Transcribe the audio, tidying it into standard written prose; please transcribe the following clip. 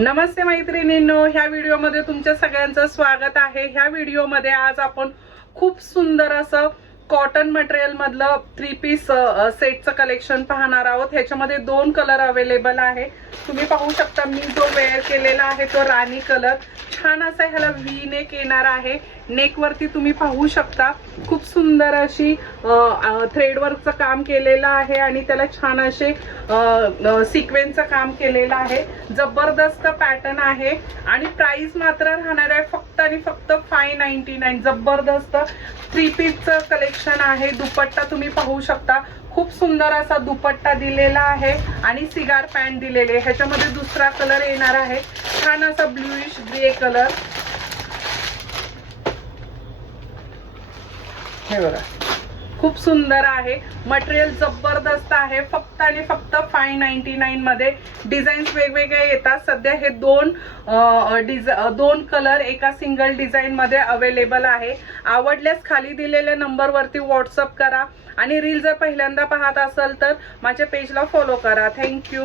नमस्ते मैत्रिणींनो, ह्या व्हिडिओमध्ये तुमच्या सगळ्यांचं स्वागत आहे। ह्या व्हिडिओमध्ये आज आपण खूप सुंदर असं कॉटन मटेरियल मधलं 3 पीस सेटचं कलेक्शन पाहणार आहोत। ह्याच्यामध्ये 2 कलर अवेलेबल आहे। तुम्ही पाहू शकता मी जो वेअर केलेला आहे तो राणी कलर, छान असा ह्याला व्ही नेक येणार आहे। नेक वरती तुम्ही पाहू शकता खूप सुंदर अशी थ्रेड वर्कचं काम केलेलं आहे आणि त्याला छान असे सिक्वेन्सचं काम केलेलं आहे। जबरदस्त पॅटर्न आहे आणि प्राइस मात्र राहणार आहे फक्त आणि फक्त 599। जबरदस्त 3 पीसचं कलेक्शन आहे। दुपट्टा तुम्ही पाहू शकता, खूप सुंदर असा दुपट्टा दिलेला आहे आणि सिगार पॅन्ट दिलेले। ह्याच्यामध्ये दुसरा कलर येणार आहे, छान असा ब्लूइश ग्रे कलर। हे बघा, खूप सुंदर आहे। मटेरियल जबरदस्त आहे, फक्त आणि फक्त 599 मध्ये। डिझाईन्स वेगवेगळे येतात। सध्या हे दोन कलर एका सिंगल डिझाईन मध्ये अवेलेबल आहे। आवडल्यास खाली दिलेल्या नंबर वरती व्हॉट्सअप करा आणि रील जर पहिल्यांदा पाहत असाल तर माझ्या पेजला फॉलो करा। थँक्यू।